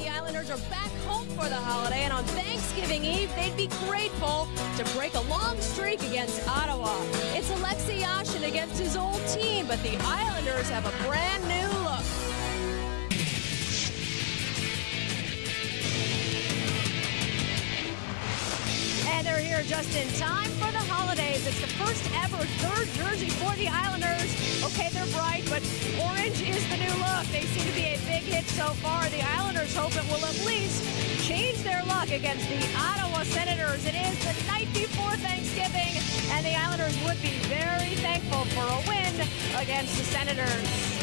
The Islanders are back home for the holiday, and on Thanksgiving Eve, they'd be grateful to break a long streak against Ottawa. It's Alexei Yashin against his old team, but the Islanders have a brand new look. And they're here just in time for the holidays. It's the first ever third jersey for the Islanders. Okay, they're bright, but orange is the new look. They seem to be a big hit so far. The Islanders hope it will at least change their luck against the Ottawa Senators. It is the night before Thanksgiving, and the Islanders would be very thankful for a win against the Senators.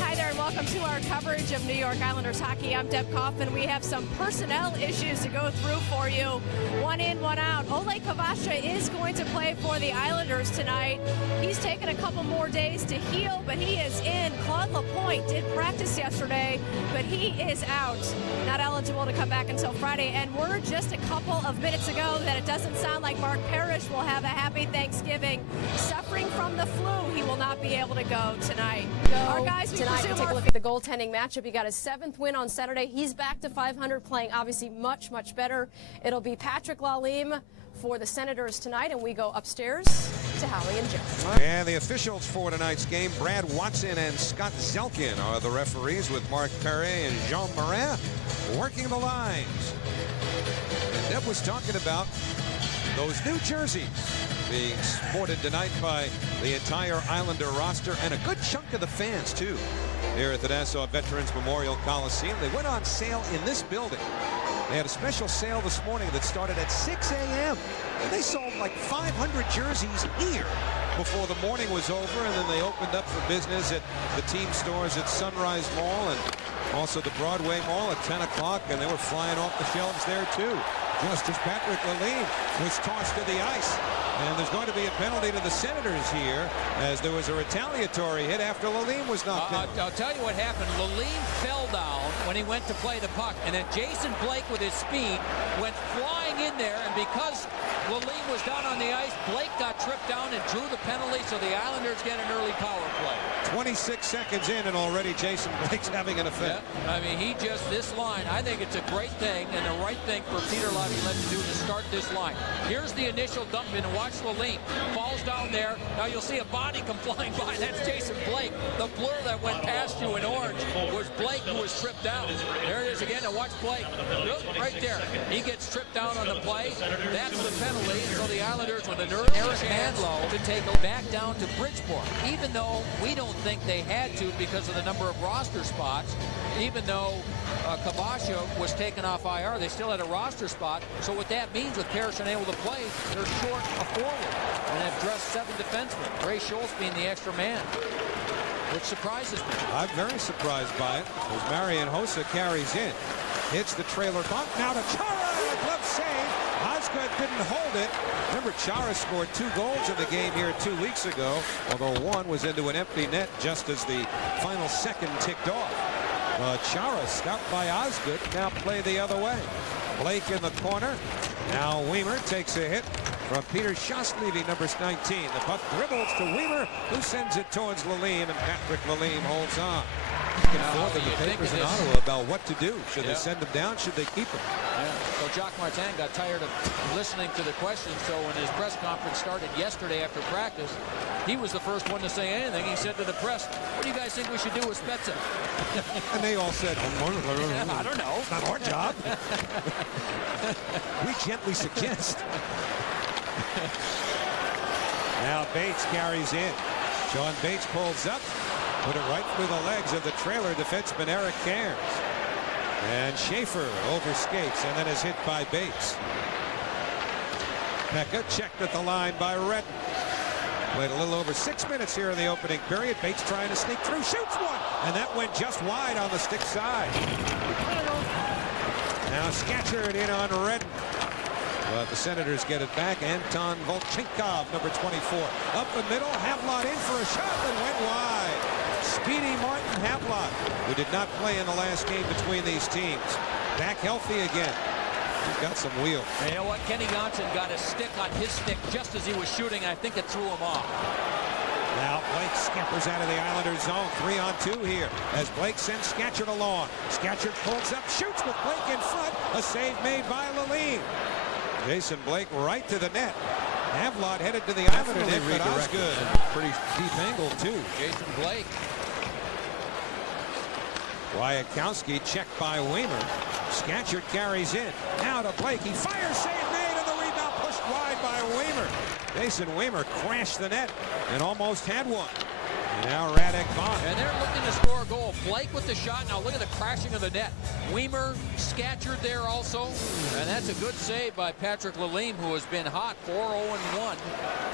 Hi there, and welcome to our coverage of New York Islanders hockey. I'm Deb Kaufman. We have some personnel issues to go through for you. One in, one out. Ole Kavasha is going to play for the Islanders tonight. He's taken a couple more days to heal, but he is in. Claude Lapointe did practice yesterday, but he is out. Not eligible to come back until Friday. And word just a couple of minutes ago that it doesn't sound like Mark Parrish will have a happy Thanksgiving. Suffering from the flu, he will not be able to go tonight. Our guys, we tonight, we'll take a look at the goaltending matchup. He got his 7th win on Saturday. He's back to 500, playing obviously much, much better. It'll be Patrick Lalime for the Senators tonight, and we go upstairs to Howie and Joe. And the officials for tonight's game, Brad Watson and Scott Zelkin are the referees, with Mark Perret and Jean Morin working the lines. And Deb was talking about those new jerseys being sported tonight by the entire Islander roster and a good chunk of the fans too here at the Nassau Veterans Memorial Coliseum. They went on sale in this building. They had a special sale this morning that started at 6 a.m. and they sold like 500 jerseys here before the morning was over, and then they opened up for business at the team stores at Sunrise Mall and also the Broadway Mall at 10 o'clock, and they were flying off the shelves there too. Just as Patrick Lalime was tossed to the ice. And there's going to be a penalty to the Senators here, as there was a retaliatory hit after Lalime was knocked out. I'll tell you what happened. Lalime fell down when he went to play the puck, and then Jason Blake with his speed went flying in there, and because Lalime was down on the ice, Blake got tripped down and drew the penalty, so the Islanders get an early power play. 26 seconds in, and already Jason Blake's having an effect. Yeah, I mean, this line, I think it's a great thing and the right thing for Peter Laviolette to do to start this line. Here's the initial dump in, and watch Lalime. Falls down there. Now you'll see a body come flying by. That's Jason Blake. The blur that went past you in orange was Blake, who was tripped down. There it is again. Now watch Blake. Look, right there. He gets tripped down on the play. That's the penalty. So the Islanders with an early chance to take it back down to Bridgeport. Even though we don't think they had to because of the number of roster spots, even though Kavasha was taken off IR, they still had a roster spot. So what that means with Parrish unable to play, they're short a forward and have dressed 7 defensemen. Ray Schultz being the extra man, which surprises me. I'm very surprised by it, as Marian Hossa carries in. Hits the trailer bump. Now to Chara, glove save. Osgood didn't hold it. Remember, Chara scored 2 goals in the game here 2 weeks ago, although one was into an empty net just as the final second ticked off. Chara stopped by Osgood. Now play the other way. Blake in the corner. Now Weimer takes a hit from Peter Schostlevy, number 19. The puck dribbles to Weimer, who sends it towards Lalime, and Patrick Lalime holds on. Back and forth in the papers in Ottawa about what to do. Should they send him down? Should they keep him? Yeah. So Jacques Martin got tired of listening to the questions, so when his press conference started yesterday after practice, he was the first one to say anything. He said to the press, "What do you guys think we should do with Spezza?" And they all said, I don't know. It's not our job. We gently suggest. Now Bates carries in. Sean Bates pulls up. Put it right through the legs of the trailer defenseman Eric Cairns. And Schaefer overskates and then is hit by Bates. Peca checked at the line by Redden. Played a little over 6 minutes here in the opening period. Bates trying to sneak through, shoots one, and that went just wide on the stick side. Now Scatchard in on Redden. But the Senators get it back. Anton Volchenkov, number 24. Up the middle, Havlot in for a shot that went wide. Speedy Martin Havlot, who did not play in the last game between these teams. Back healthy again. He's got some wheel. And you know what? Kenny Johnson got a stick on his stick just as he was shooting. I think it threw him off. Now Blake scampers out of the Islanders zone. 3-on-2 here as Blake sends Scatchard along. Scatchard pulls up, shoots with Blake in front. A save made by Lalime. Jason Blake right to the net. Havlat headed to the Islander net, but Osgood. Pretty deep angle too. Jason Blake. Wyakowski checked by Weimer. Scatchard carries in. Now to Blake. He fires, save made, and the rebound pushed wide by Weimer. Jason Weimer crashed the net and almost had one. And now Radek Bonk. And they're looking to score a goal. Blake with the shot. Now look at the crashing of the net. Weimer, Scatchard there also. And that's a good save by Patrick Lalime, who has been hot 4-0-1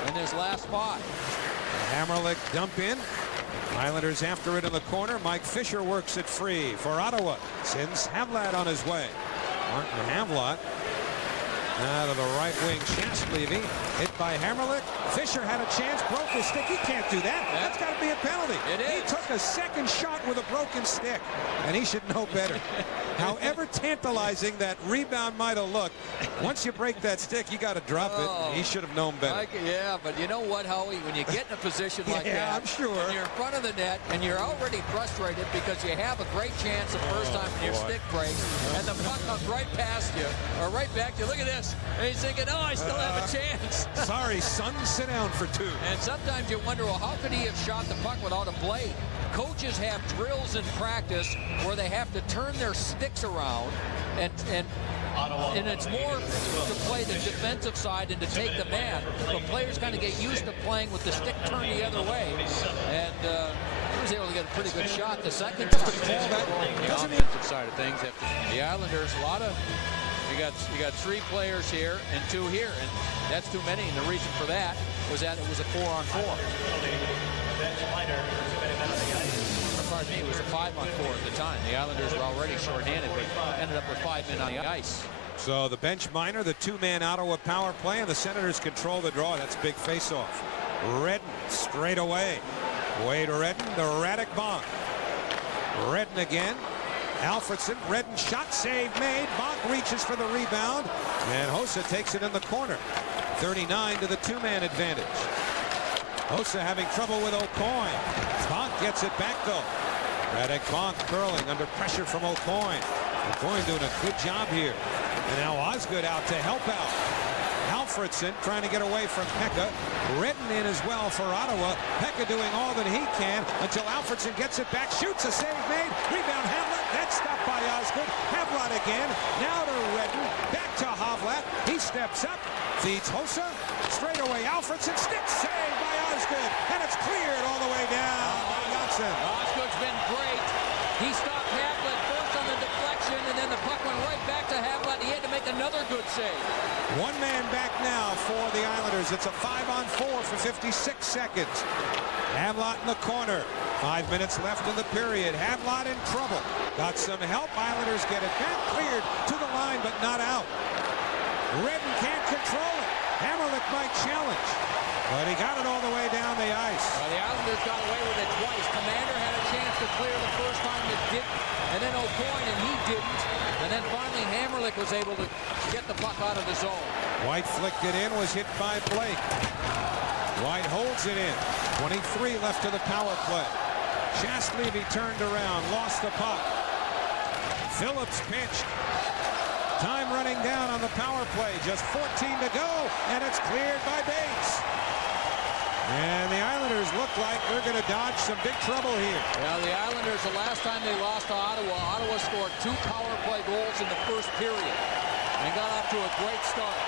in his last spot. Hammerlick dump in. Islanders after it in the corner. Mike Fisher works it free for Ottawa. Sends Havlat on his way. Martin Havlat out of the right wing. Shastlevy hit by Hammerlick. Fisher had a chance, broke his stick. He can't do that. That's got to be a penalty. He took a second shot with a broken stick, and he should know better. However tantalizing that rebound might have looked, once you break that stick, you got to drop it. He should have known better. Yeah, but you know what, Howie? When you get in a position like that, I'm sure. And you're in front of the net, and you're already frustrated because you have a great chance the first time when your stick breaks, and the puck comes right past you, or right back to you. Look at this. And he's thinking, oh, I still have a chance. Sorry, son, sit down for two. And sometimes you wonder, well, how could he have shot the puck without a blade? Coaches have drills in practice where they have to turn their sticks around, and it's more to play the defensive side and to take the man. But players kind of get used to playing with the stick turned the other way. And he was able to get a pretty good shot the second time. The offensive side of things. The Islanders, a lot of... You got 3 players here and 2 here, and that's too many. And the reason for that was that it was a 4-on-4. Pardon me, it was a 5-on-4 at the time. The Islanders were already shorthanded, but ended up with 5 men on the ice. So the bench minor, the 2-man Ottawa power play, and the Senators control the draw. That's big face-off. Redden straight away. Wade Redden to Radek Bonk. Redden again. Alfredson, Redden shot, save made. Bonk reaches for the rebound, and Hossa takes it in the corner. 39 to the 2-man advantage. Hossa having trouble with O'Coin. Bonk gets it back though. Radek Bonk curling under pressure from O'Coin. O'Coin doing a good job here. And now Osgood out to help out. Alfredson trying to get away from Peca. Redden in as well for Ottawa. Peca doing all that he can until Alfredson gets it back, shoots, a save made. Rebound Havlat. That's stopped by Osgood. Havlat again. Now to Redden. Back to Havlat. He steps up. Feeds Hossa. Straight away Alfredson. Stick save by Osgood. And it's cleared all the way down by Johnson. Osgood's been great. He stopped Havlat first on the deflection, and then the puck went right back to Havlat. He had to make another good save. 1 man back now for the Islanders. It's a 5-on-4 for 56 seconds. Havlat in the corner. 5 minutes left in the period. Havlat in trouble. Got some help. Islanders get it back. Cleared to the line, but not out. Redden can't control it. Hammerlick might challenge, but he got it all the way down the ice. Well, the Islanders got away with it twice. Commander had a chance to clear the first time, it didn't. And then O'Coin, and he didn't. And then finally Hammerlick was able to get the puck out of the zone. White flicked it in, was hit by Blake. White holds it in. 23 left to the power play. Shastlevy turned around, lost the puck. Phillips pinched. Time running down on the power play. Just 14 to go, and it's cleared by Bates. And the Islanders look like they're going to dodge some big trouble here. Yeah, the Islanders, the last time they lost to Ottawa, Ottawa scored 2 power play goals in the first period and got off to a great start.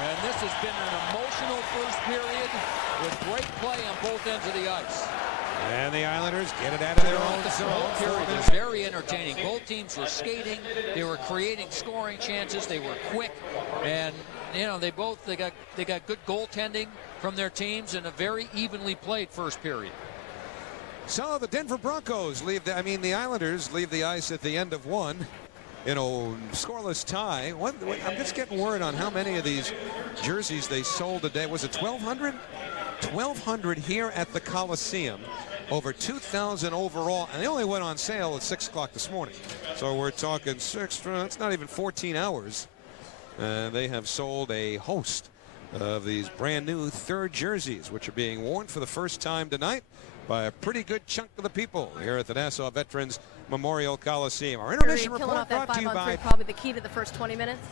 And this has been an emotional first period with great play on both ends of the ice. And the Islanders get it out of their own zone. Period was very entertaining. Both teams were skating. They were creating scoring chances. They were quick, and you know they got good goaltending from their teams and a very evenly played first period. So the Denver Broncos leave the Islanders leave the ice at the end of one. You know, scoreless tie. I'm just getting word on how many of these jerseys they sold today. Was it 1,200? 1,200 here at the Coliseum. Over 2,000 overall, and they only went on sale at 6 o'clock this morning. So we're talking it's not even 14 hours. They have sold a host of these brand new third jerseys, which are being worn for the first time tonight by a pretty good chunk of the people here at the Nassau Veterans Memorial Coliseum. Our intermission report brought to you by... Probably the key to the first 20 minutes.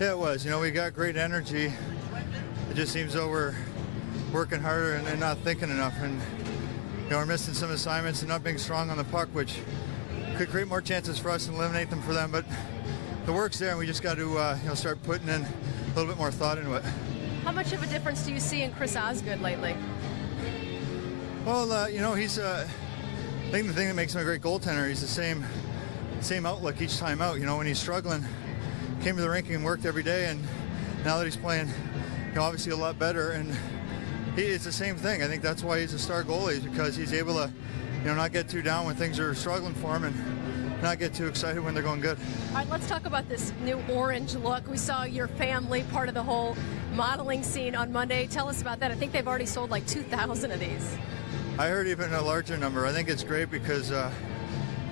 Yeah, it was. You know, we got great energy. It just seems though we're working harder and not thinking enough. And, you know, we're missing some assignments and not being strong on the puck, which could create more chances for us and eliminate them for them. But the work's there, and we just got to, you know, start putting in a little bit more thought into it. How much of a difference do you see in Chris Osgood lately? Well, you know, he's, I think the thing that makes him a great goaltender, he's the same outlook each time out. You know, when he's struggling, came to the rink and worked every day, and now that he's playing, you know, obviously a lot better, and it's the same thing. I think that's why he's a star goalie, is because he's able to, you know, not get too down when things are struggling for him, and not get too excited when they're going good. All right, let's talk about this new orange look. We saw your family part of the whole modeling scene on Monday. Tell us about that. I think they've already sold like 2,000 of these. I heard even a larger number. I think it's great because, you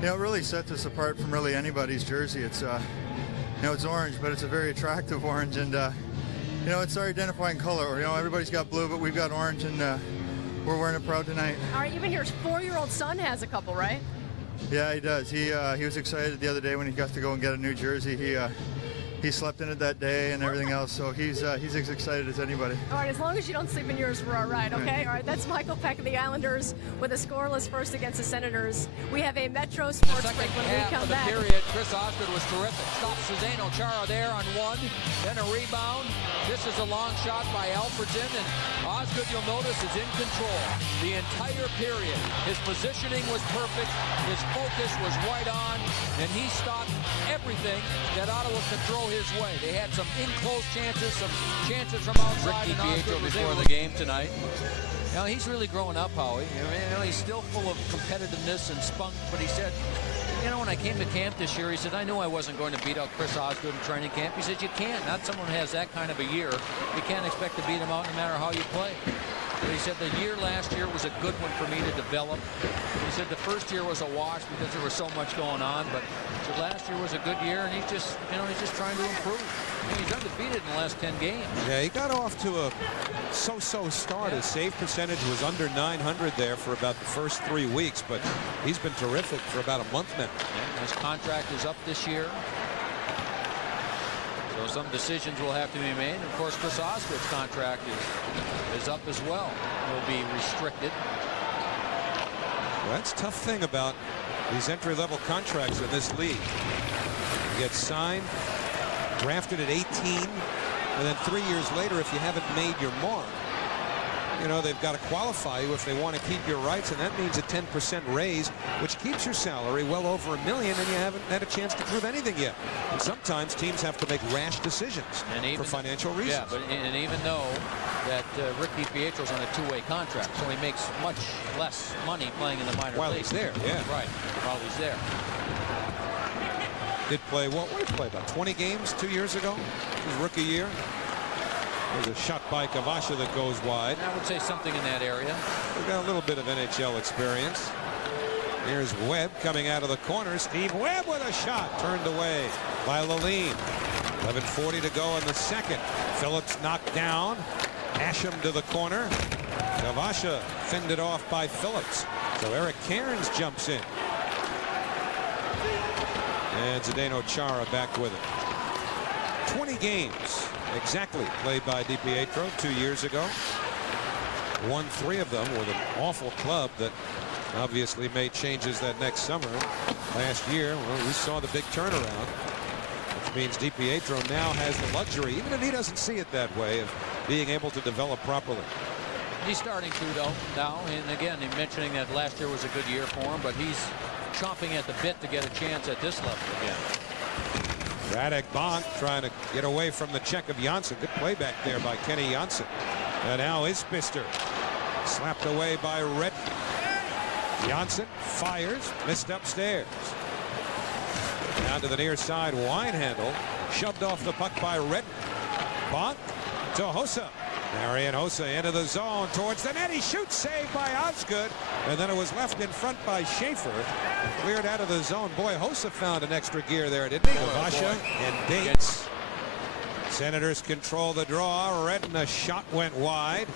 know, it really sets us apart from really anybody's jersey. It's, you know, it's orange, but it's a very attractive orange, and, you know, it's our identifying color. You know, everybody's got blue, but we've got orange, and we're wearing it proud tonight. All right, even your 4-year-old son has a couple, right? Yeah, he does. He was excited the other day when he got to go and get a new jersey. He slept in it that day and everything else, so he's as excited as anybody. All right, as long as you don't sleep in yours, we're all right, okay? All right, that's Michael Peca of the Islanders with a scoreless first against the Senators. We have a Metro Sports break when we come back. Period. Chris Osgood was terrific. Stops Zdeno Chara there on one, then a rebound. This is a long shot by Alfredson, and Osgood, you'll notice, is in control the entire period. His positioning was perfect, his focus was right on, and he stopped everything that Ottawa could throw his way. They had some in-close chances, some chances from outside, and Osgood was able to... the game tonight. Now, he's really growing up, Howie. You know, he's still full of competitiveness and spunk, but he said, you know, when I came to camp this year, he said, I knew I wasn't going to beat out Chris Osgood in training camp. He said, you can't. Not someone who has that kind of a year. You can't expect to beat him out no matter how you play. But he said the year last year was a good one for me to develop. He said the first year was a wash because there was so much going on, but he said last year was a good year, and he's just, you know, he's just trying to improve. I mean, he's undefeated in the last 10 games. Yeah, he got off to a so-so start. His save percentage was under 900 there for about the first 3 weeks, but he's been terrific for about a month now. Yeah, his contract is up this year. So some decisions will have to be made. And of course, Chris Osgood's contract is up as well. Will be restricted. Well, that's the tough thing about these entry-level contracts in this league. You get signed, drafted at 18, and then 3 years later, if you haven't made your mark, you know, they've got to qualify you if they want to keep your rights, and that means a 10% raise, which keeps your salary well over $1 million, and you haven't had a chance to prove anything yet. And sometimes teams have to make rash decisions for financial reasons. Yeah, but and even though that Ricky Pietro's on a two-way contract, so he makes much less money playing in the minor leagues. While he's there, yeah. Right, while he's there. Did play, what did he play, about 20 games 2 years ago? His rookie year. There's a shot by Kavasha that goes wide. I would say something in that area. We've got a little bit of NHL experience. Here's Webb coming out of the corner. Steve Webb with a shot turned away by Lalime. 11:40 to go in the second. Phillips knocked down. Asham to the corner. Kavasha fended off by Phillips. So Eric Cairns jumps in. And Zdeno Chara back with it. 20 games exactly played by DiPietro 2 years ago. Won 3 of them with an awful club that obviously made changes that next summer. Last year, well, we saw the big turnaround, which means DiPietro now has the luxury, even if he doesn't see it that way, of being able to develop properly. He's starting to, though, now. And again, he's mentioning that last year was a good year for him, but he's chomping at the bit to get a chance at this level again. Radek Bonk trying to get away from the check of Janssen. Good playback there by Kenny Janssen. And now Isbister slapped away by Redden. Janssen fires, missed upstairs. Down to the near side, Weinhandl shoved off the puck by Redden. Bonk to Hossa. Marian Hossa into the zone towards the net. He shoots, saved by Osgood, and then it was left in front by Schaefer and cleared out of the zone. Boy, Hossa found an extra gear there, didn't he? Kavasha and Bates Senators control the draw. Redden, a shot went wide.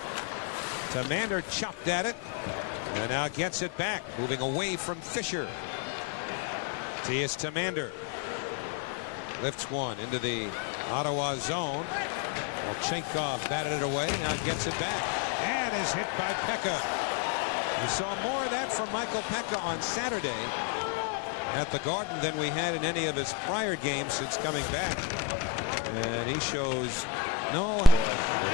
Tamander chopped at it and now gets it back, moving away from Fisher. Mattias Tamander lifts one into the Ottawa zone. Volchenkov batted it away, now gets it back and is hit by Peca. We saw more of that from Michael Peca on Saturday at the Garden than we had in any of his prior games since coming back. And he shows no.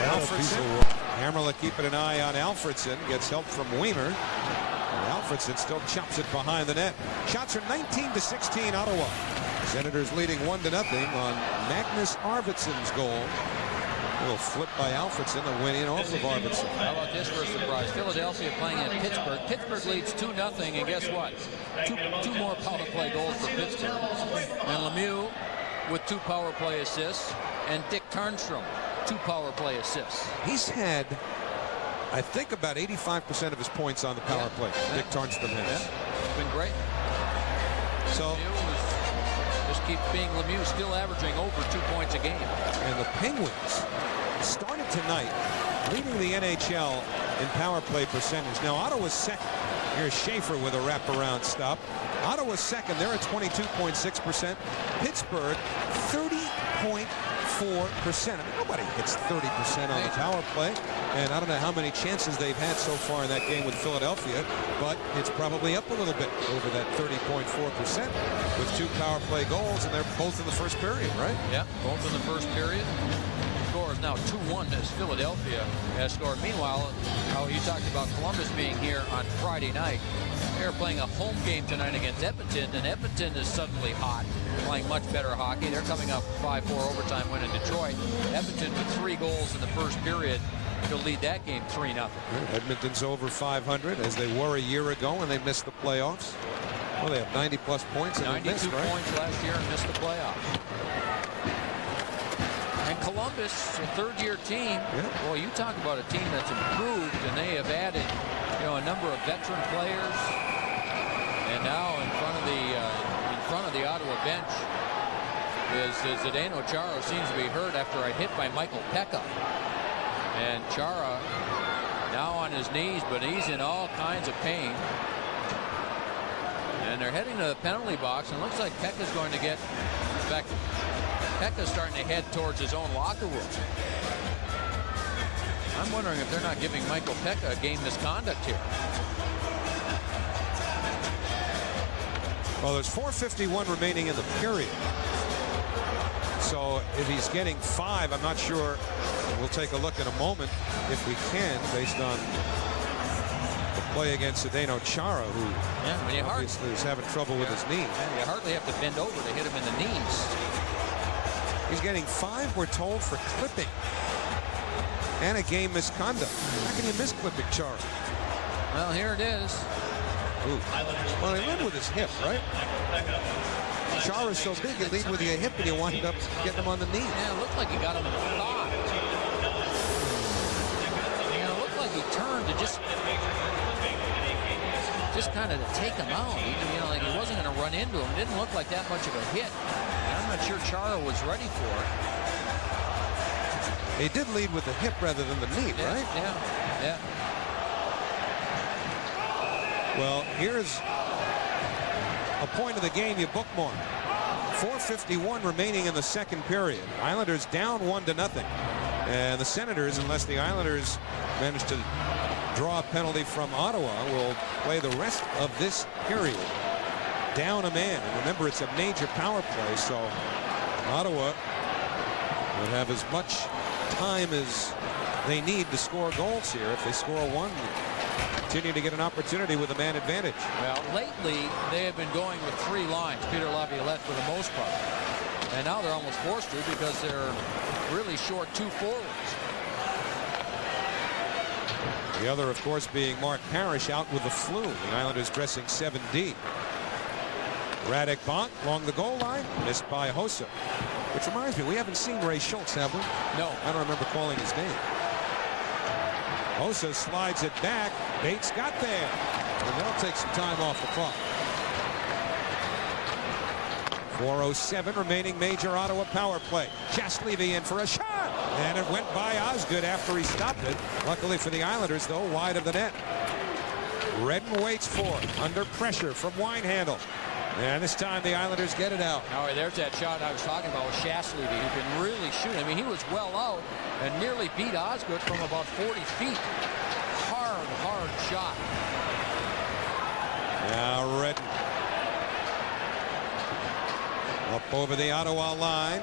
Alfredson. Hammerla keeping an eye on Alfredson. Gets help from Weimer. And Alfredson still chops it behind the net. Shots are 19-16 Ottawa. Senators leading 1-0 on Magnus Arvidsson's goal. A little flip by Alfredson, a win in off of Arvidsson. How about this for a surprise? Philadelphia playing at Pittsburgh. Pittsburgh leads 2-0, and guess what? Two more power play goals for Pittsburgh. And Lemieux with 2 power play assists, and Dick Tarnstrom 2 power play assists. He's had, I think, about 85% of his points on the power play. Dick Tarnstrom has. It's been great. So just keep being Lemieux, still averaging over 2 points a game. And the Penguins started tonight leading the NHL in power play percentage. Now Ottawa's second. Here's Schaefer with a wraparound stop. Ottawa's second. They're at 22.6%. Pittsburgh 30.4%. I mean, nobody hits 30% on the power play. And I don't know how many chances they've had so far in that game with Philadelphia, but it's probably up a little bit over that 30.4% with 2 power play goals, and they're both in the first period, right? Yeah, both in the first period. Score is now 2-1 as Philadelphia has scored. Meanwhile, you talked about Columbus being here on Friday night. They're playing a home game tonight against Edmonton, and Edmonton is suddenly hot, playing much better hockey. They're coming up 5-4 overtime win in Detroit. Edmonton with 3 goals in the first period to lead that game 3-0. Edmonton's over 500 as they were a year ago when they missed the playoffs. Well, they have 90+ points. 92 missed, right? points last year and missed the playoffs. And Columbus, a third-year team. Yeah. Boy, you talk about a team that's improved, and they have added, a number of veteran players. And now in front of the Ottawa bench is Zdeno Chara. Seems to be hurt after a hit by Michael Peca. And Chara now on his knees, but he's in all kinds of pain. And they're heading to the penalty box, and it looks like Peca's going to get back. Peca's starting to head towards his own locker room. I'm wondering if they're not giving Michael Peca a game misconduct here. Well, there's 4:51 remaining in the period. So if he's getting 5, I'm not sure. We'll take a look in a moment if we can, based on the play against Zdeno Chara, who obviously is having trouble with his knees. You hardly have to bend over to hit him in the knees. He's getting 5, we're told, for clipping and a game misconduct. How can you miss clipping Chara? Well, here it is. Ooh. Well, he led with his hip, right? Chara's so big, you lead with your hip and you wind up getting him on the knee. Yeah, it looked like he got him in the thigh. It looked like he turned to just kind of to take him out. Like he wasn't going to run into him. It didn't look like that much of a hit. I'm not sure Chara was ready for it. He did lead with the hip rather than the knee, right? Yeah. Well, here's a point of the game you bookmark. 4:51 remaining in the second period. Islanders down 1-0. And the Senators, unless the Islanders manage to draw a penalty from Ottawa, will play the rest of this period down a man. And remember, it's a major power play, so Ottawa will have as much time as they need to score goals here. If they score 1, continue to get an opportunity with a man advantage. Well, lately they have been going with 3 lines, Peter Laviolette for the most part. And now they're almost forced to because they're really short 2 forwards. The other, of course, being Mark Parrish out with the flu. The Islanders dressing 7D. Radek Bonk along the goal line, missed by Hossa. Which reminds me, we haven't seen Ray Schultz, have we? No. I don't remember calling his name. Hossa slides it back. Bates got there. And they'll take some time off the clock. 4:07 remaining major Ottawa power play. Jastlevy in for a shot, and it went by Osgood after he stopped it. Luckily for the Islanders, though, wide of the net. Redden waits for it, under pressure from Weinhandl. And this time the Islanders get it out. All right, there's that shot I was talking about with Jastlevy, who can really shoot. I mean, he was well out and nearly beat Osgood from about 40 feet. Hard shot. Now Redden up over the Ottawa line.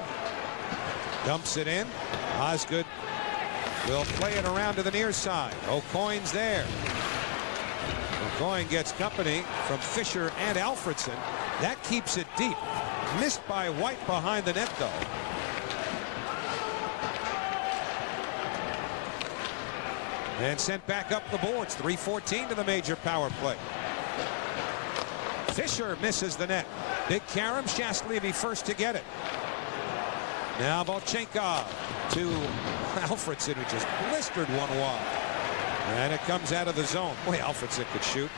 Dumps it in. Osgood will play it around to the near side. O'Coin's there. O'Coin gets company from Fisher and Alfredson. That keeps it deep. Missed by White behind the net, though. And sent back up the boards. 3:14 to the major power play. Fisher misses the net. Big Karam, Jastlevy first to get it. Now Volchenkov to Alfredson, who just blistered one wide. And it comes out of the zone. Boy, Alfredson could shoot.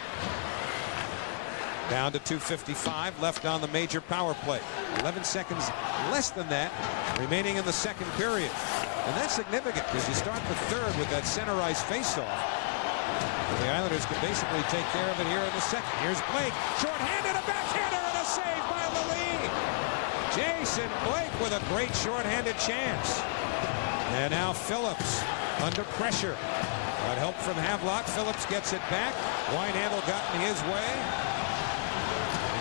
Down to 2:55 left on the major power play. 11 seconds less than that remaining in the second period. And that's significant because you start the third with that center ice faceoff. And the Islanders can basically take care of it here in the second. Here's Blake, shorthanded, a backhander, and a save by Lalime. Jason Blake with a great shorthanded chance. And now Phillips under pressure. Got help from Havelock. Phillips gets it back. Weinhandl got in his way.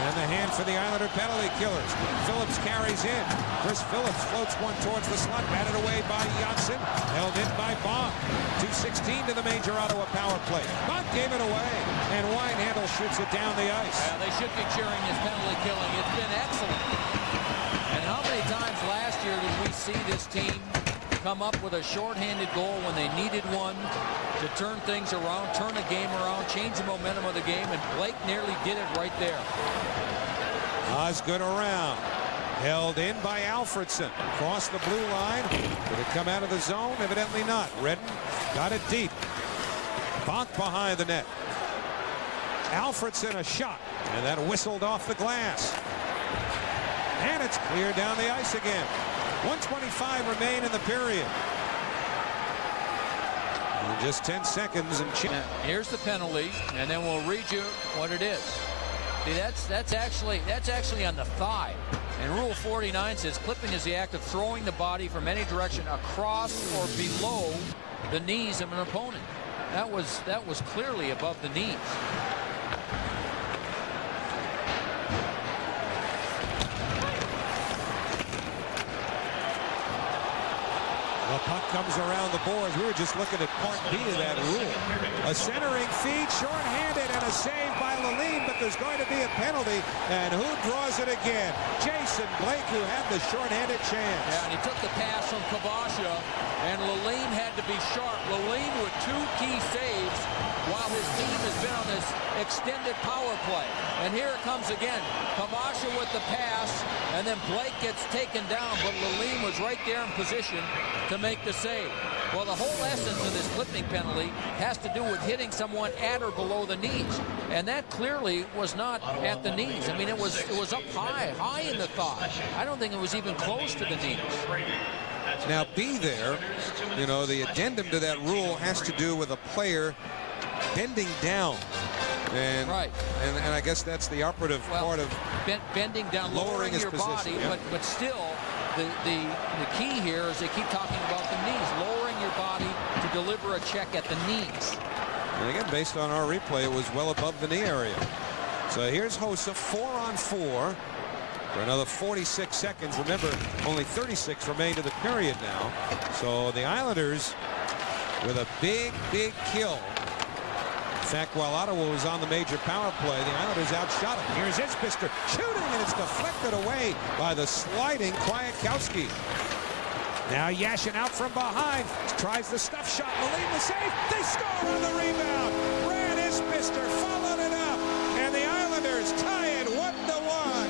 And the hand for the Islander penalty killers. Phillips carries in. Chris Phillips floats one towards the slot. Batted away by Janssen. Held in by Bonk. 2:16 to the major Ottawa power play. Bonk gave it away. And Weinhandl shoots it down the ice. Yeah, they should be cheering his penalty killing. It's been excellent. And how many times last year did we see this team come up with a shorthanded goal when they needed one to turn things around, turn the game around, change the momentum of the game, and Blake nearly did it right there. Osgood around. Held in by Alfredson. Across the blue line. Did it come out of the zone? Evidently not. Redden got it deep. Bonk behind the net. Alfredson a shot. And that whistled off the glass. And it's cleared down the ice again. 1:25 remain in the period. And just 10 seconds and here's the penalty, and then we'll read you what it is. See, that's actually on the thigh. And Rule 49 says clipping is the act of throwing the body from any direction across or below the knees of an opponent. That was clearly above the knees. The puck comes around the boards. We were just looking at part B of that rule. A centering feed, shorthanded, and a save by Lalime, but there's going to be a penalty. And who draws it again? Jason Blake, who had the shorthanded chance. Yeah, and he took the pass from Kavasha, and Lalime had to be sharp. Lalime with 2 key saves while his team has been on this extended power play. And here it comes again. Kavasha with the pass, and then Blake gets taken down, but Lalime was right there in position to make the save. Well, the whole essence of this clipping penalty has to do with hitting someone at or below the knees, and that clearly was not at the knees. I mean, it was up high in the thigh. I don't think it was even close to the knees. Now, B there, you know, the addendum to that rule has to do with a player bending down. And, right. And I guess that's the operative part of bending down, lowering his your position, body, yeah. but still, the key here is they keep talking about the knees, lowering your body to deliver a check at the knees. And again, based on our replay, it was well above the knee area. So here's Hossa, 4-on-4 for another 46 seconds. Remember, only 36 remain to the period now. So the Islanders with a big kill. In fact, while Ottawa was on the major power play, the Islanders outshot him. Here's Isbister shooting, and it's deflected away by the sliding Kwiatkowski. Now Yashin out from behind, tries the stuff shot. Lalime the save. They score on the rebound. Brad Isbister followed it up, and the Islanders tie it 1-1.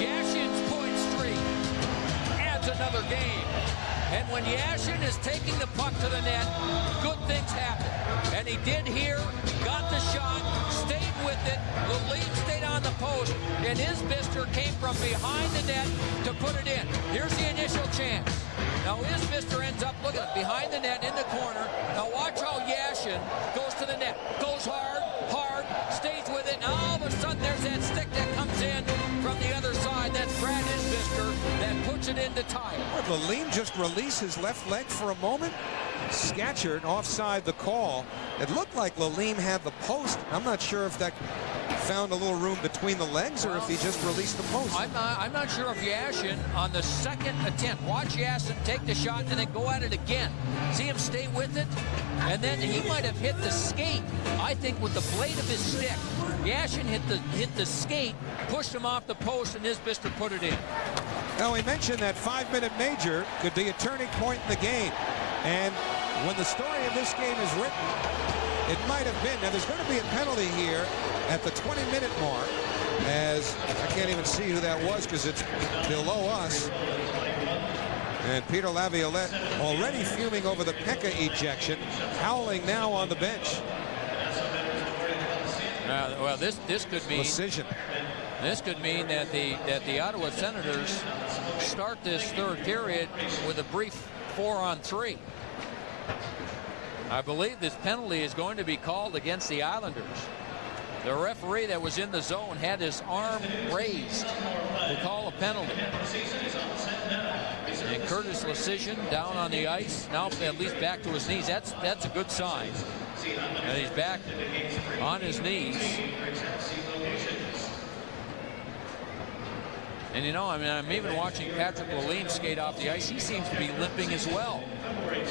Yashin's point streak adds another game. And when Yashin is taking the puck to the net, good things happen. and Isbister came from behind the net to put it in. Here's the initial chance. Now Isbister ends up, look at it, behind the net in the corner. Now watch how Yashin goes to the net. Goes hard, stays with it. Now all of a sudden there's that stick that comes in from the other side. That's Brad Isbister that puts it in to tie it. Did Lalime just release his left leg for a moment? Scatcherd offside the call. It looked like Lalime had the post. I'm not sure if that found a little room between the legs or if he just released the post. I'm not sure if Yashin on the second attempt, watch Yashin take the shot and then go at it again. See him stay with it, and then he might have hit the skate, I think, with the blade of his stick. Yashin hit the skate, pushed him off the post, and Isbister put it in. Now, we mentioned that 5-minute major could be a turning point in the game. And when the story of this game is written, it might have been. Now, there's going to be a penalty here at the 20-minute mark, as I can't even see who that was because it's below us. And Peter Laviolette already fuming over the Peca ejection, howling now on the bench. Well, this could mean Decision. This could mean that the Ottawa Senators start this third period with a brief 4-on-3. I believe this penalty is going to be called against the Islanders. The referee that was in the zone had his arm raised to call a penalty. And Curtis Lecision down on the ice, now at least back to his knees. That's a good sign. And he's back on his knees. And you know, I mean, I'm even watching Patrick Lalime skate off the ice. He seems to be limping as well.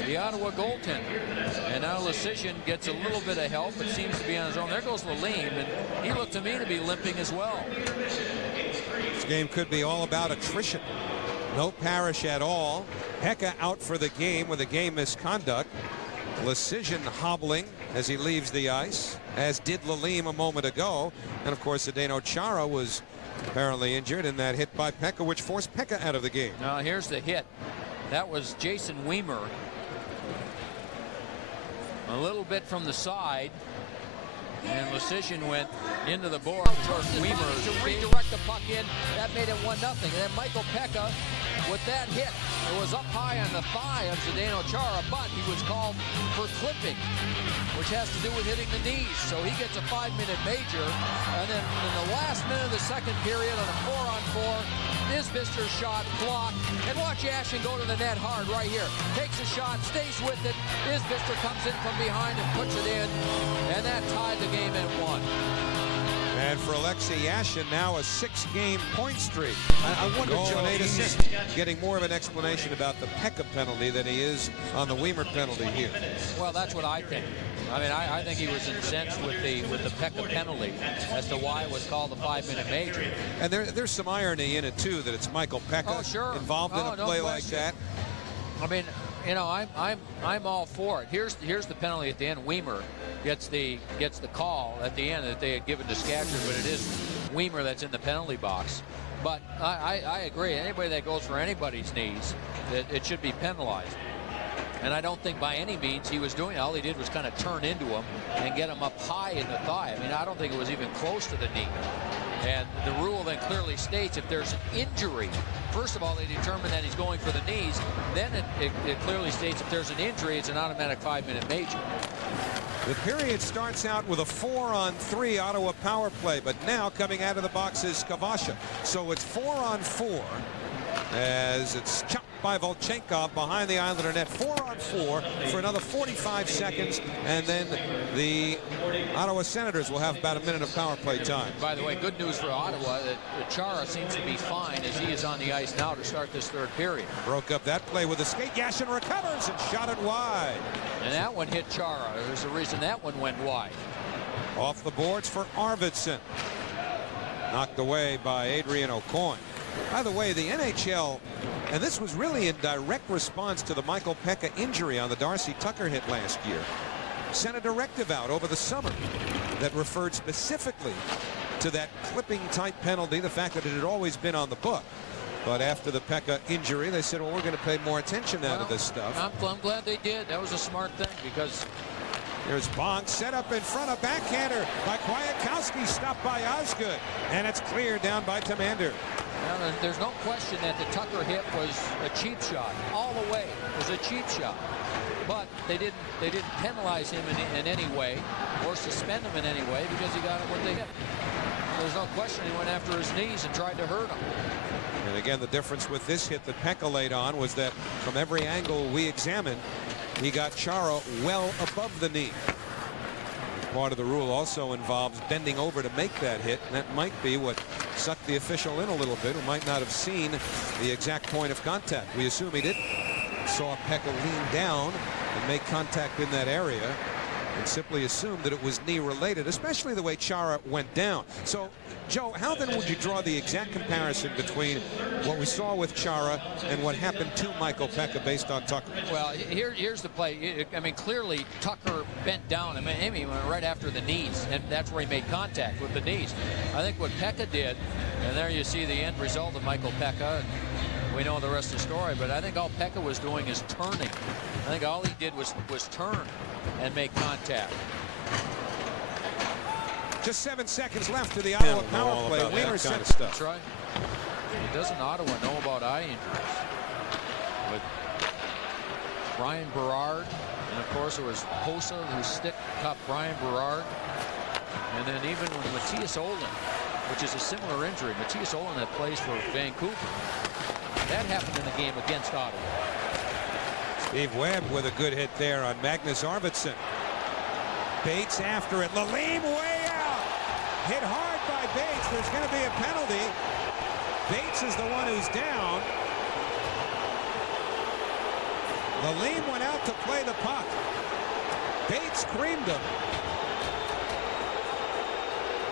The Ottawa goaltender. And now Lecision gets a little bit of help, but seems to be on his own. There goes Lalime, and he looked to me to be limping as well. This game could be all about attrition. No Parrish at all. Peca out for the game with a game misconduct. Lecision hobbling as he leaves the ice, as did Lalime a moment ago. And of course, Zdeno Chara was apparently injured in that hit by Peca, which forced Peca out of the game. Now here's the hit. That was Jason Weimer. A little bit from the side. And Lecision went into the board towards Weimer to redirect the puck in. That made it 1-0. And then Michael Peca with that hit. It was up high on the thigh of Zdeno Chara, but he was called for clipping, which has to do with hitting the knees. So he gets a 5-minute major. And then in the last minute of the second period on a 4-on-4, Isbister shot blocked. And watch Yashin go to the net hard right here. Takes a shot, stays with it. Isbister comes in from behind and puts it in. And that tied the game at 1. And for Alexei Yashin, now a 6-game point streak. I wonder, Joe, he's getting more of an explanation about the Peca penalty than he is on the Weimer penalty here. Well, that's what I think. I mean, I think he was incensed with the Peca penalty as to why it was called a 5-minute major. And there's some irony in it too, that it's Michael Peca involved in a play like that. I mean, you know, I'm all for it. Here's the penalty at the end. Weimer gets the call at the end that they had given to Scatcherd, but it is Weimer that's in the penalty box. But I agree. Anybody that goes for anybody's knees, it should be penalized. And I don't think by any means he was doing it. All he did was kind of turn into him and get him up high in the thigh. I mean, I don't think it was even close to the knee. And the rule then clearly states if there's an injury, first of all, they determine that he's going for the knees. Then it clearly states if there's an injury, it's an automatic 5-minute major. The period starts out with a 4-on-3 Ottawa power play, but now coming out of the box is Kavasha. So it's 4-on-4 as it's chopped by Volchenkov behind the Islander net. 4-on-4 for another 45 seconds, and then the Ottawa Senators will have about a minute of power play time. By the way, good news for Ottawa that Chara seems to be fine as he is on the ice now to start this third period. Broke up that play with a skate. Yashin recovers and shot it wide. And that one hit Chara. There's a reason that one went wide. Off the boards for Arvidsson. Knocked away by Adrian Aucoin. By the way, the NHL, and this was really in direct response to the Michael Peca injury on the Darcy Tucker hit last year, sent a directive out over the summer that referred specifically to that clipping type penalty, the fact that it had always been on the book. But after the Peca injury, they said, well, we're going to pay more attention now to this stuff. I'm glad they did. That was a smart thing, because There's Bonk set up in front of backhander by Kwiatkowski, stopped by Osgood, and it's cleared down by Commander. Now, there's no question that the Tucker hit was a cheap shot. All the way was a cheap shot. But they didn't penalize him in any way or suspend him in any way because he got it when they hit. There's no question he went after his knees and tried to hurt him. And again, the difference with this hit that Peca laid on was that from every angle we examined, he got Chara well above the knee. Part of the rule also involves bending over to make that hit, and that might be what sucked the official in a little bit, who might not have seen the exact point of contact. We assume he didn't. Saw Peca lean down and make contact in that area, and simply assumed that it was knee related, especially the way Chara went down. So, Joe, how then would you draw the exact comparison between what we saw with Chara and what happened to Michael Peca based on Tucker? Well, here's the play. I mean, clearly Tucker bent down. I mean, he went right after the knees, and that's where he made contact with the knees. I think what Peca did, and there you see the end result of Michael Peca. And we know the rest of the story, but I think all Peca was doing is turning. I think all he did was turn and make contact. Just 7 seconds left to the Ottawa power play. Wiener kind of stuff. That's right. Doesn't Ottawa know about eye injuries? With Brian Berard, and of course it was Hossa who stick cuffed Brian Berard, and then even with Mattias Olin, which is a similar injury. Mattias Olin that plays for Vancouver. That happened in the game against Ottawa. Steve Webb with a good hit there on Magnus Arvidsson. Bates after it. Lalime way out. Hit hard by Bates. There's going to be a penalty. Bates is the one who's down. Lalime went out to play the puck. Bates creamed him.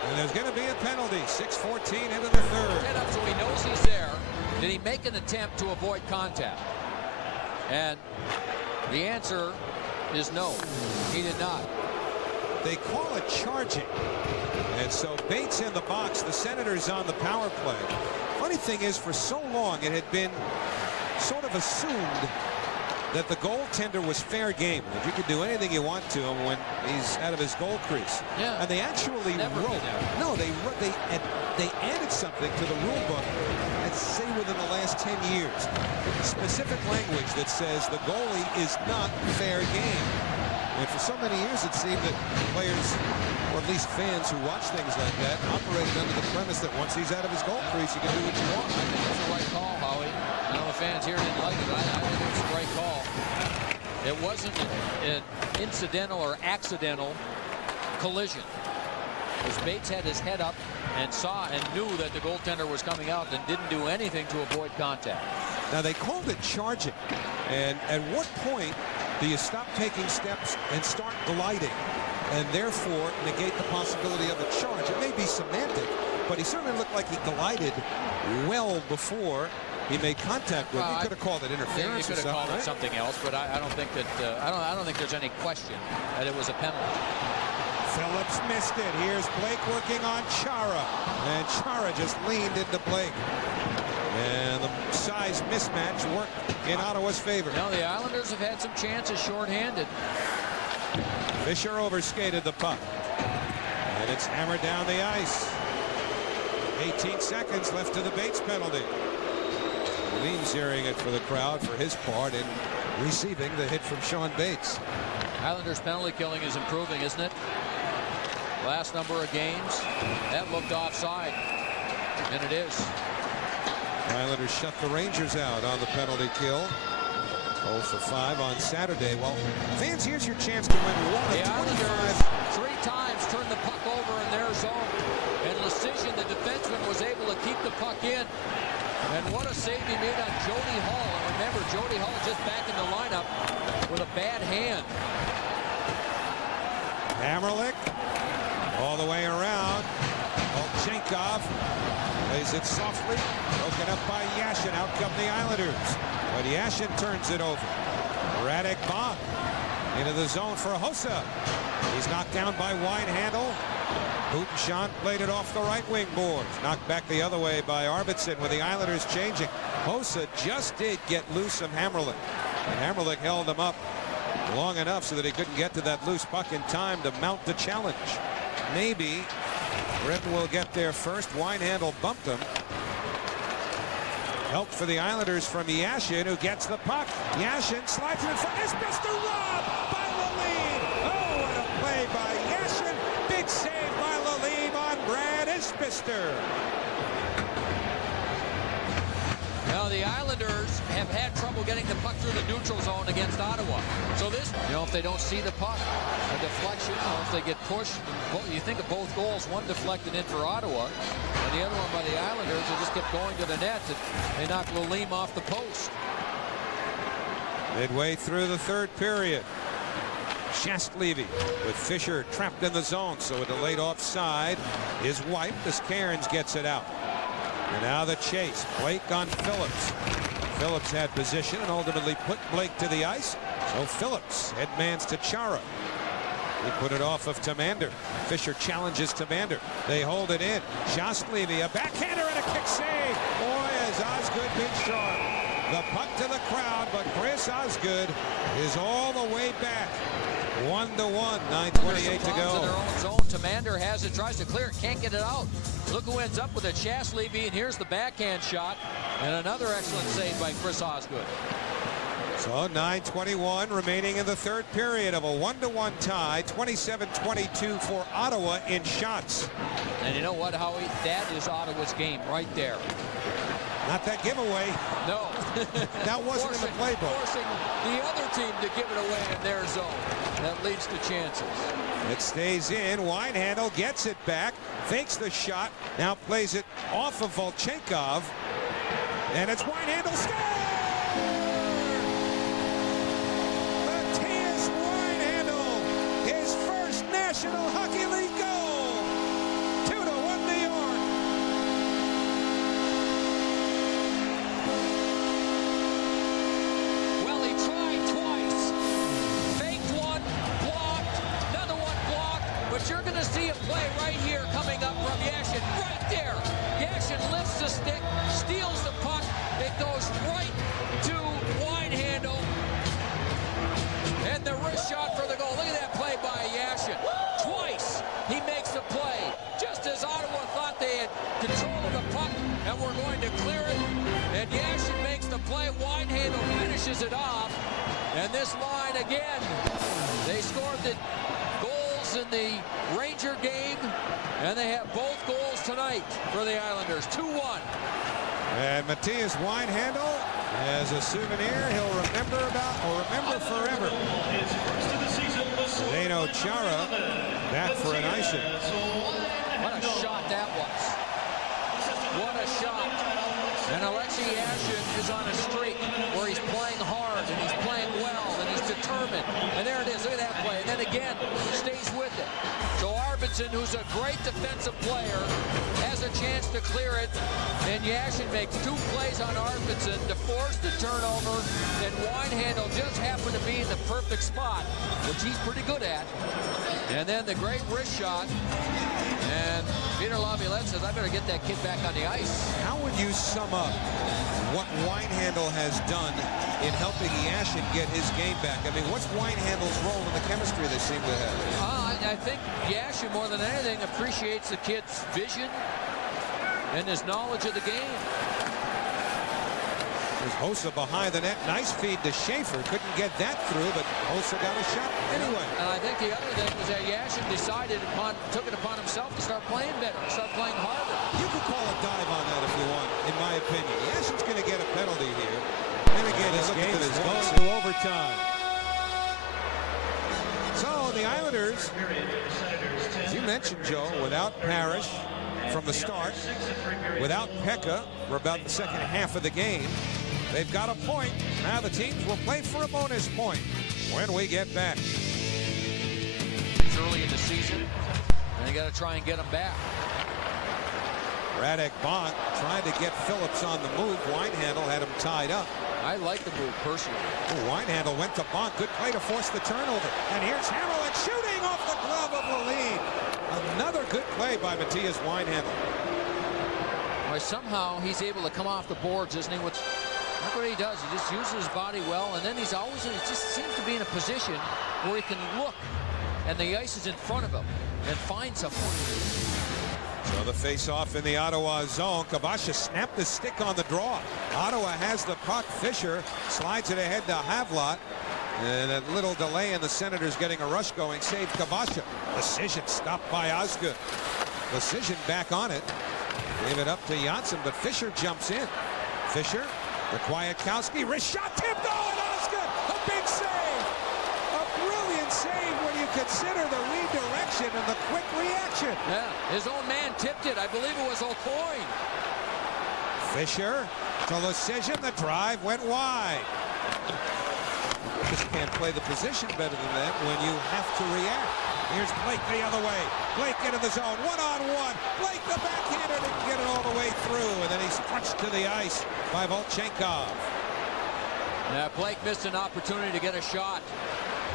And there's going to be a penalty. 6:14 into the third. Get up so he knows he's there. Did he make an attempt to avoid contact? And the answer is no, he did not. They call it charging. And so Bates in the box, the Senators on the power play. Funny thing is, for so long it had been sort of assumed that the goaltender was fair game, that you could do anything you want to him when he's out of his goal crease. Yeah. And they actually wrote, no, they added something to the rule book, I'd say within the last 10 years. Specific language that says the goalie is not fair game. And for so many years it seemed that players, or at least fans who watch things like that, operated under the premise that once he's out of his goal crease, you can do what you want. I think it's the right call, Howie. I know the fans here didn't like it, but I think it's the right call. It wasn't an incidental or accidental collision. As Bates had his head up and saw and knew that the goaltender was coming out and didn't do anything to avoid contact. Now they called it charging. And at what point do you stop taking steps and start gliding and therefore negate the possibility of a charge? It may be semantic, but he certainly looked like he glided well before he made contact with him. You could have called it interference. You could have called it something else, but I don't think that I don't think there's any question that it was a penalty. Phillips missed it. Here's Blake working on Chara, and Chara just leaned into Blake. And the size mismatch worked in Ottawa's favor. Now the Islanders have had some chances shorthanded. Fisher overskated the puck, and it's hammered down the ice. 18 seconds left to the Bates penalty. Lean's hearing it for the crowd for his part in receiving the hit from Sean Bates. Islanders penalty killing is improving, isn't it? Last number of games, that looked offside, and it is. Islanders shut the Rangers out on the penalty kill. 0 for 5 on Saturday. Well, fans, here's your chance to win one of 25. The Islanders 3 times turned the puck over in their zone, and Lecision, the defenseman, was able to keep the puck in. And what a save he made on Jody Hall. And remember, Jody Hall just back in the lineup with a bad hand. Hammerlick all the way around. Olchenkov plays it softly, broken up by Yashin. Out come the Islanders, but Yashin turns it over. Radek Bonk into the zone for Hossa. He's knocked down by Weinhandl. Boutenchant played it off the right wing boards. Knocked back the other way by Arvidsson with the Islanders changing. Hossa just did get loose of Hammerlick, and Hammerlick held him up long enough so that he couldn't get to that loose puck in time to mount the challenge. Maybe Britain will get there first. Weinhandl bumped him. Help for the Islanders from Yashin, who gets the puck. Yashin slides it in front. Isbister robbed by Lalime. Oh, what a play by Yashin. Big save by Lalime on Brad Isbister. Now the Islanders have had trouble getting the puck through the neutral zone against Ottawa. So this, if they don't see the puck, a deflection, or if they get pushed, you think of both goals, one deflected in for Ottawa, and the other one by the Islanders, they just kept going to the net, and they knocked Lalime off the post. Midway through the third period, Shastlevy with Fisher trapped in the zone, so a delayed offside is wiped as Cairns gets it out. And now the chase. Blake on Phillips. Phillips had position and ultimately put Blake to the ice. So Phillips headmans to Chara. He put it off of Tamander. Fisher challenges Tamander. They hold it in. Shastlevy, a backhander and a kick save. Boy, has Osgood been sharp. The puck to the crowd, but Chris Osgood is all the way back. 1-1, 9:28 to go. In their own zone. Tamander has it, tries to clear it, can't get it out. Look who ends up with it, Shastlevy, and here's the backhand shot, and another excellent save by Chris Osgood. So 9:21 remaining in the third period of a 1-1 tie. 27-22 for Ottawa in shots. And you know what, Howie? That is Ottawa's game right there. Not that giveaway. No. That wasn't in the playbook. Forcing the other team to give it away in their zone. That leads to chances. It stays in. Weinhandl gets it back, fakes the shot, now plays it off of Volchenkov, and it's Weinhandl score! Mattias Weinhandl, his first National Hockey League goal. 2-1 New York. Well, he tried twice. Faked one, blocked, another one blocked, but you're going to see a play right here coming up from Yashin. Right there. Yashin lifts the stick, steals the puck. It goes right to Weinhandl. And the wrist shot for the goal. Look at that play by Yashin. Twice he makes the play. Just as Ottawa thought they had control of the puck and were going to clear it. And Yashin makes the play. Weinhandl finishes it off. And this line again. They scored the goals in the Ranger game. And they have both goals tonight for the Islanders. 2-1. And Mattias Weinhandl, as a souvenir, he'll remember forever. Zdeno Chara back for an icing. What a shot that was. What a shot. And Alexei Yashin is on a streak where he's playing hard and he's playing well and he's determined. And there it is. Look at that play. And then again, stays with it. So Arvidsson, who's a great defensive player, has a chance to clear it. And Yashin makes two plays on Arvidsson to force the turnover. And Weinhandl just happened to be in the perfect spot, which he's pretty good at. And then the great wrist shot. And Peter Laviolette says, I better get that kid back on the ice. How would you sum up what Weinhandl has done in helping Yashin get his game back? I mean, what's Weinhandl's role in the chemistry they seem to have? I think Yashin, more than anything, appreciates the kid's vision and his knowledge of the game. There's Hossa behind the net. Nice feed to Schaefer. Couldn't get that through, but Hossa got a shot anyway. And I think the other thing was that Yashin took it upon himself to start playing better, start playing harder. You could call a dive on that if you want, in my opinion. Yashin's going to get a penalty here. And again, this game is going to overtime. So the Islanders, as you mentioned, Joe, without Parrish from the start, without Peca for about the second half of the game, they've got a point. Now the teams will play for a bonus point when we get back. It's early in the season, and you got to try and get them back. Radek Bonk trying to get Phillips on the move. Weinhandl had him tied up. I like the move personally. Oh, Weinhandl went to Bonk. Good play to force the turnover. And here's Hammerlin shooting off the glove of Lalime. Another good play by Mattias Weinhandl. Well, somehow he's able to come off the boards, isn't he? That's what he does. He just uses his body well, and then he just seems to be in a position where he can look, and the ice is in front of him, and find something. So the face-off in the Ottawa zone. Kavasha snapped the stick on the draw. Ottawa has the puck. Fisher slides it ahead to Havlat. And a little delay in the Senators getting a rush going. Saved Kavasha. Decision stopped by Osgood. Decision back on it. Gave it up to Janssen, but Fisher jumps in. Fisher, the Kwiatkowski, wrist shot, tipped on Osgood. A big save. A brilliant save when you consider the redirection and the quick reaction. Yeah, his own man tipped it. I believe it was O'Coin. Fisher to Decision. The drive went wide. Just can't play the position better than that when you have to react. Here's Blake the other way. Blake into the zone. One-on-one. Blake the backhander didn't get it all the way through. And then he's stretched to the ice by Volchenkov. Yeah, Blake missed an opportunity to get a shot.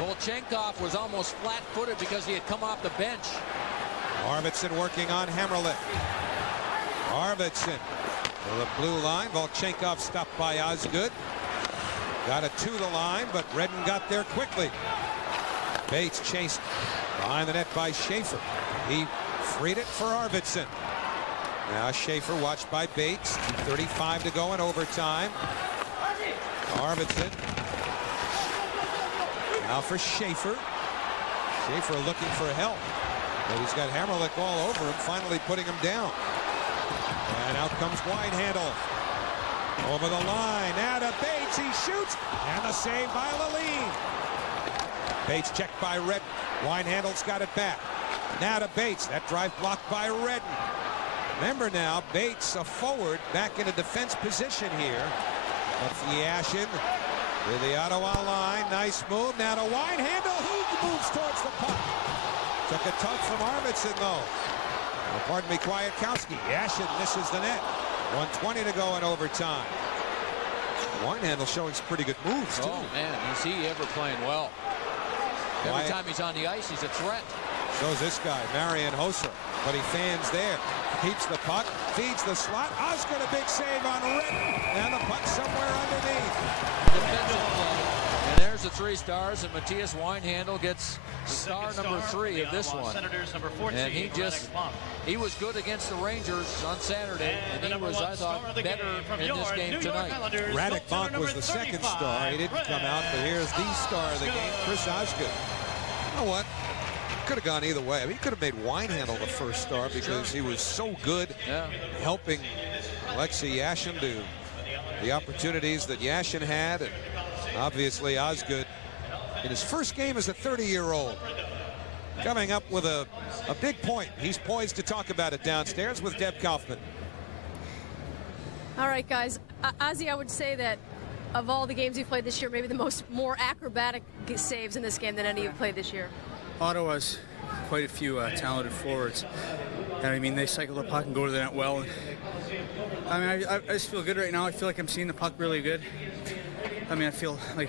Volchenkov was almost flat-footed because he had come off the bench. Arvidsson working on Hammerlick. Arvidsson to the blue line. Volchenkov stopped by Osgood. Got it to the line, but Redden got there quickly. Bates chased behind the net by Schaefer. He freed it for Arvidsson. Now Schaefer watched by Bates. 2:35 to go in overtime. Arvidsson. Now for Schaefer. Schaefer looking for help. But he's got Hammerlick all over him, finally putting him down. And out comes Weinhandl. Over the line. Now to Bates. He shoots. And the save by Lalime. Bates checked by Redden. Weinhandl's got it back. Now to Bates. That drive blocked by Redden. Remember now, Bates a forward back in a defense position here. But Yashin with the Ottawa line. Nice move. Now to Weinhandl. He moves towards the puck. Took a tug from Arvidsson though. Oh, pardon me, Kwiatkowski. Yashin misses the net. 1:20 to go in overtime. Weinhandl showing some pretty good moves too. Oh man, is he ever playing well? Every time he's on the ice, he's a threat. So's this guy, Marian Hossa, but he fans there. Keeps the puck, feeds the slot. Osgood a big save on Redden. And the puck somewhere underneath. Defensive play. And there's the 3 stars, and Mattias Weinhandl gets star number 3 of this one. And he was good against the Rangers on Saturday, and he was, I thought, better in this game tonight. Radek Bonk was the second star. He didn't come out, but here's the star of the game, Chris Osgood. You know what? Could have gone either way. I mean, he could have made Weinhandl the first star because he was so good helping Alexei Yashin do the opportunities that Yashin had. And obviously Osgood in his first game as a 30-year-old coming up with a big point. He's poised to talk about it downstairs with Deb Kaufman. All right, guys. Ozzy, I would say that of all the games you've played this year, maybe the more acrobatic saves in this game than any you've played this year. Ottawa's quite a few talented forwards, and I mean they cycle the puck and go to the net well. And, I mean, I just feel good right now. I feel like I'm seeing the puck really good. I mean, I feel like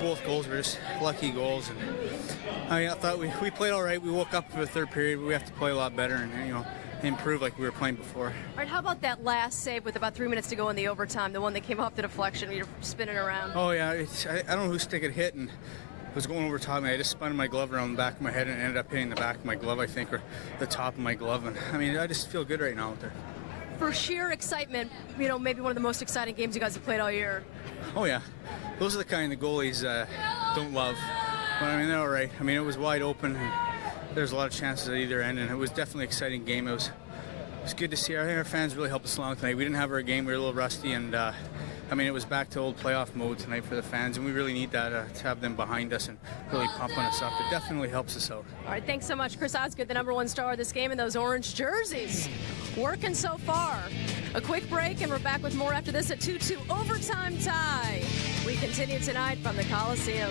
both goals were just lucky goals, and I mean, I thought we played all right. We woke up for the third period. We have to play a lot better and improve like we were playing before. All right, how about that last save with about 3 minutes to go in the overtime, the one that came off the deflection, you're spinning around? Oh yeah, I don't know whose stick it hit, and it was going over top of me. I just spun my glove around the back of my head and ended up hitting the back of my glove, I think, or the top of my glove. And I mean, I just feel good right now out there. For sheer excitement, maybe one of the most exciting games you guys have played all year. Oh yeah, those are the kind the goalies don't love. But I mean, they're all right. I mean, it was wide open, and there's a lot of chances at either end, and it was definitely an exciting game. It was good to see. I think our fans really helped us along tonight. We didn't have our game. We were a little rusty, and I mean, it was back to old playoff mode tonight for the fans, and we really need that to have them behind us and really pumping us up. It definitely helps us out. All right, thanks so much, Chris Osgood, the #1 star of this game in those orange jerseys. Working so far. A quick break, and we're back with more after this at 2-2 overtime tie. We continue tonight from the Coliseum.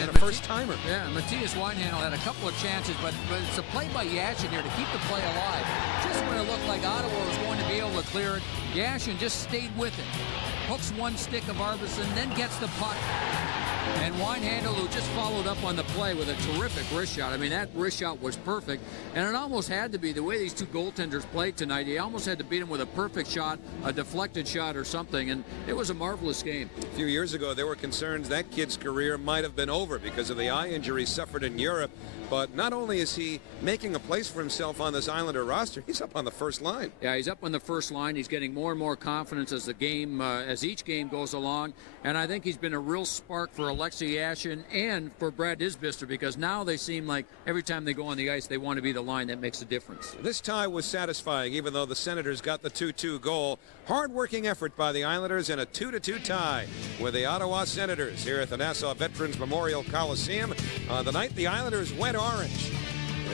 And a first-timer. Yeah, Mattias Weinhandl had a couple of chances, but it's a play by Yashin here to keep the play alive. Just when it looked like Ottawa was going to be able to clear it, Yashin just stayed with it. Hooks one stick of Arvidsson, then gets the puck And Weinhandl, who just followed up on the play with a terrific wrist shot. I mean, that wrist shot was perfect, and it almost had to be. The way these two goaltenders played tonight, he almost had to beat him with a perfect shot, a deflected shot or something, and it was a marvelous game. A few years ago, there were concerns that kid's career might have been over because of the eye injury suffered in Europe. But not only is he making a place for himself on this Islander roster, he's up on the first line. Yeah, he's up on the first line. He's getting more and more confidence as the game, as each game goes along. And I think he's been a real spark for Alexei Yashin and for Brad Isbister, because now they seem like every time they go on the ice, they want to be the line that makes a difference. This tie was satisfying, even though the Senators got the 2-2 goal. Hard-working effort by the Islanders in a 2-2 tie with the Ottawa Senators here at the Nassau Veterans Memorial Coliseum. On the night, the Islanders went orange.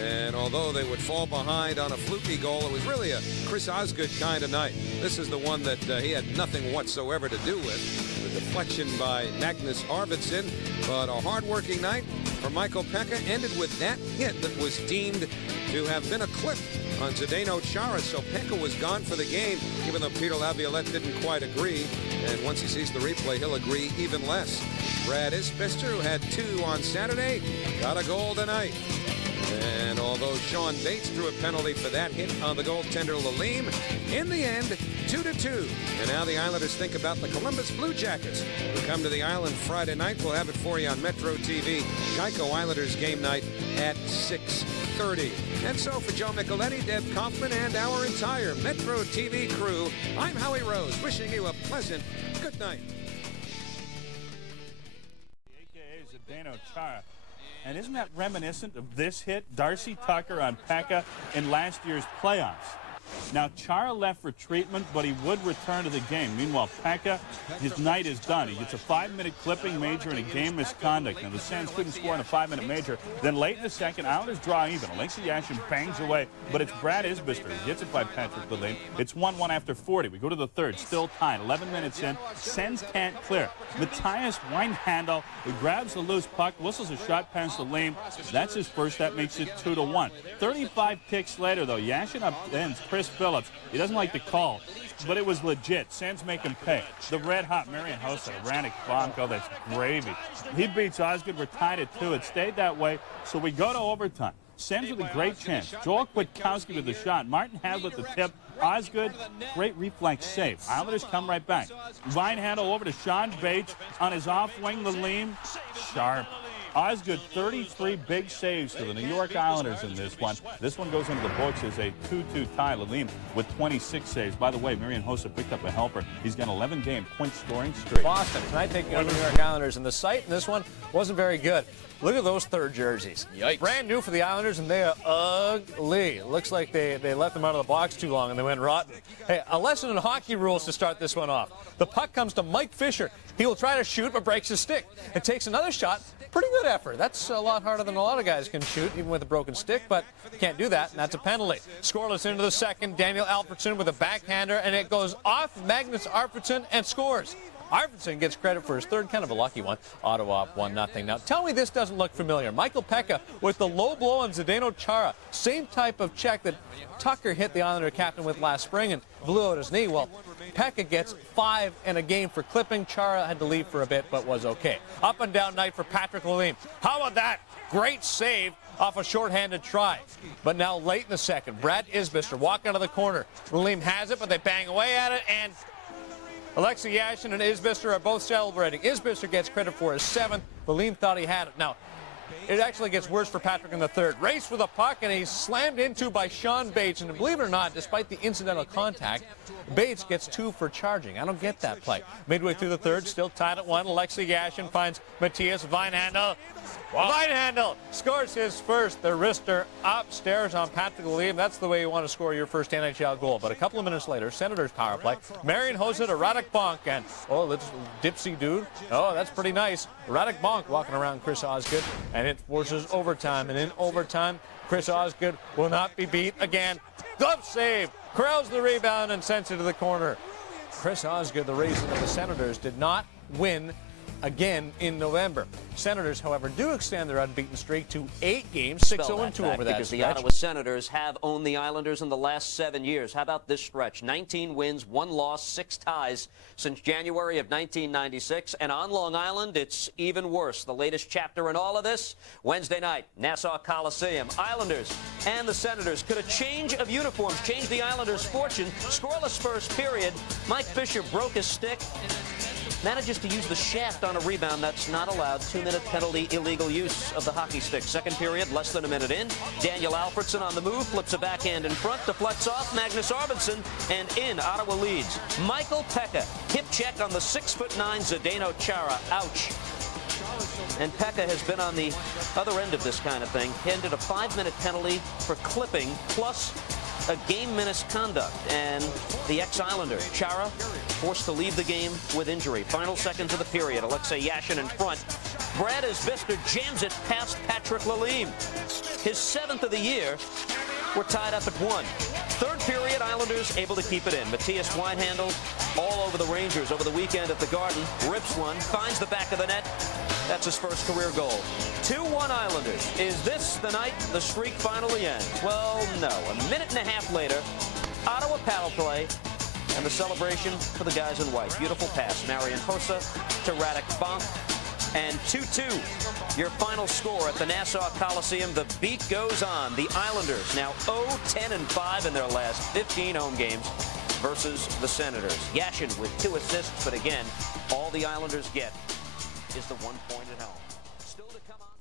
And although they would fall behind on a fluky goal, it was really a Chris Osgood kind of night. This is the one that he had nothing whatsoever to do with. The deflection by Magnus Arvidsson. But a hard-working night for Michael Peca ended with that hit that was deemed to have been a clip on Zdeno Chara. So Peca was gone for the game, even though Peter Laviolette didn't quite agree. And once he sees the replay, he'll agree even less. Brad Isbister, who had 2 on Saturday, got a goal tonight. And although Sean Bates drew a penalty for that hit on the goaltender Lalime, in the end, 2-2. And now the Islanders think about the Columbus Blue Jackets, who come to the island Friday night. We'll have it for you on Metro TV. Geico Islanders game night at 6:30. And so for Joe Micheletti, Deb Kaufman, and our entire Metro TV crew, I'm Howie Rose, wishing you a pleasant good night. A.K.A. Zdeno Chara. And isn't that reminiscent of this hit, Darcy Tucker on Peca in last year's playoffs? Now, Chara left for treatment, but he would return to the game. Meanwhile, Peca, his night is done. He gets a 5-minute clipping major and a game misconduct. Now, the Sens couldn't score in a 5-minute major. Then late in the second, Islanders draw even. Alexei Yashin bangs away, but it's Brad Isbister. He gets it by Patrick Lalime. It's 1-1 after 40. We go to the third, still tied. 11 minutes in. Sens can't clear. Mattias Weinhandl, who grabs the loose puck, whistles a shot past Lalime. That's his first. That makes it 2-1. 35 ticks later, though, Yashin upends Chris Phillips. He doesn't like the call, but it was legit. Sens make him pay. The red-hot Marian Hossa, Ranik Bonko, that's gravy. He beats Osgood. We're tied at 2. It stayed that way, so we go to overtime. Sens with a great chance. Joel Kwiatkowski with the shot. Martin Hazlitt the tip. Osgood, great reflex save. Islanders come right back. Weinhandl over to Sean Bates on his off wing. Lalime, sharp. Osgood, 33 big saves for the New York Islanders in this one. This one goes into the books as a 2-2 tie. Lalime with 26 saves. By the way, Marian Hossa picked up a helper. He's got 11-game point-scoring streak. Boston tonight taking on the New York Islanders, and the sight in this one wasn't very good. Look at those third jerseys. Yikes. Brand new for the Islanders, and they are ugly. It looks like they left them out of the box too long, and they went rotten. Hey, a lesson in hockey rules to start this one off. The puck comes to Mike Fisher. He will try to shoot, but breaks his stick. And takes another shot. Pretty good effort. That's a lot harder than a lot of guys can shoot, even with a broken stick, but can't do that, and that's a penalty. Scoreless into the second. Daniel Alfredsson with a backhander, and it goes off Magnus Arvidsson and scores. Arvidsson gets credit for his third, kind of a lucky one. Ottawa up 1-0. Now, tell me this doesn't look familiar. Michael Peca with the low blow on Zdeno Chara. Same type of check that Tucker hit the Islander captain with last spring and blew out his knee. Well, Peca gets 5 in a game for clipping. Chara had to leave for a bit, but was okay. Up and down night for Patrick Lalime. How about that? Great save off a shorthanded try. But now late in the second, Brad Isbister walking out of the corner. Lalime has it, but they bang away at it, and Alexei Yashin and Isbister are both celebrating. Isbister gets credit for his 7th. Lalime thought he had it. Now, it actually gets worse for Patrick in the third. Race for the puck, and he's slammed into by Sean Bates. And believe it or not, despite the incidental contact, Bates gets 2 for charging. I don't get that play. Midway through the third, still tied at 1. Alexei Yashin finds Mattias Weinhandl. Weinhandl scores his first. The wrister upstairs on Patrick Lalime. That's the way you want to score your first NHL goal. But a couple of minutes later, Senators power play. Marian Hossa to Radik Bonk. And, oh, this dipsy dude. Oh, that's pretty nice. Radik Bonk walking around Chris Osgood. And it forces overtime. And in overtime, Chris Osgood will not be beat again. Glove save. Corrals the rebound and sends it to the corner. Chris Osgood, the reason that the Senators did not win again in November. Senators, however, do extend their unbeaten streak to 8 games, 6-0-2 over that because stretch. the Ottawa Senators have owned the Islanders in the last 7 years. How about this stretch? 19 wins, 1 loss, 6 ties since January of 1996. And on Long Island, it's even worse. The latest chapter in all of this, Wednesday night, Nassau Coliseum. Islanders and the Senators. Could a change of uniforms change the Islanders' fortune? Scoreless first period. Mike Fisher broke his stick. Manages to use the shaft on a rebound. That's not allowed. 2-minute penalty, illegal use of the hockey stick. Second period, less than a minute in. Daniel Alfredson on the move, flips a backhand in front, deflects off Magnus Arvidsson, and in. Ottawa leads. Michael Peca, hip check on the 6'9" Zdeno Chara. Ouch. And Peca has been on the other end of this kind of thing. Handed a 5-minute penalty for clipping, plus a game misconduct, and the ex-Islander, Chara, forced to leave the game with injury. Final seconds of the period. Alexei Yashin in front. Brad Isbister jams it past Patrick Lalime. His 7th of the year. We're tied up at 1. Third period, Islanders able to keep it in. Mattias Weinhandl all over the Rangers over the weekend at the Garden. Rips one, finds the back of the net. That's his first career goal. 2-1 Islanders. Is this the night the streak finally ends? Well, no. A minute and a half later, Ottawa power play, and the celebration for the guys in white. Beautiful pass. Marian Hossa to Radek Bonk. And 2-2, your final score at the Nassau Coliseum. The beat goes on. The Islanders now 0-10-5 in their last 15 home games versus the Senators. Yashin with 2 assists, but again, all the Islanders get is the 1 point at home. Still to come on.